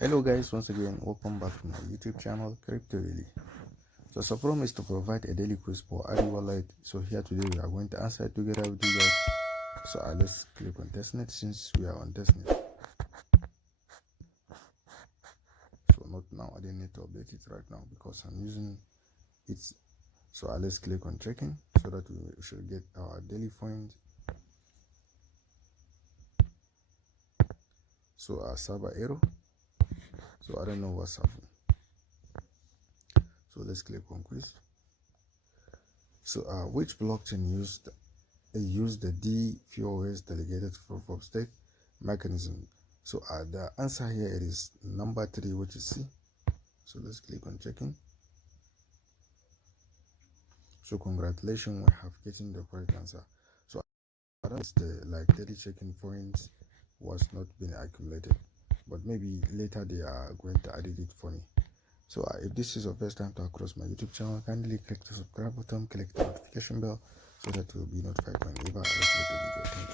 Hello guys, once again welcome back to my YouTube channel Crypto Daily. So as I promised to provide a daily quiz for ARI wallet, so here today we are going to answer it together with you guys. So let's click on testnet since we are on testnet. So not now, I didn't need to update it right now because I'm using it. So let's click on checking so that we should get our daily points. So server error. So I don't know what's happening. So let's click on quiz. So which blockchain used the DPoS delegated proof of stake mechanism? So the answer here is number 3, which is C. So let's click on checking. So congratulations, we have getting the correct answer. So I don't know the daily checking points was not being accumulated, but maybe later they are going to edit it for me. So if this is your first time to across my YouTube channel, kindly click the subscribe button, click the notification bell so that you will be notified whenever I upload a video. Thank you.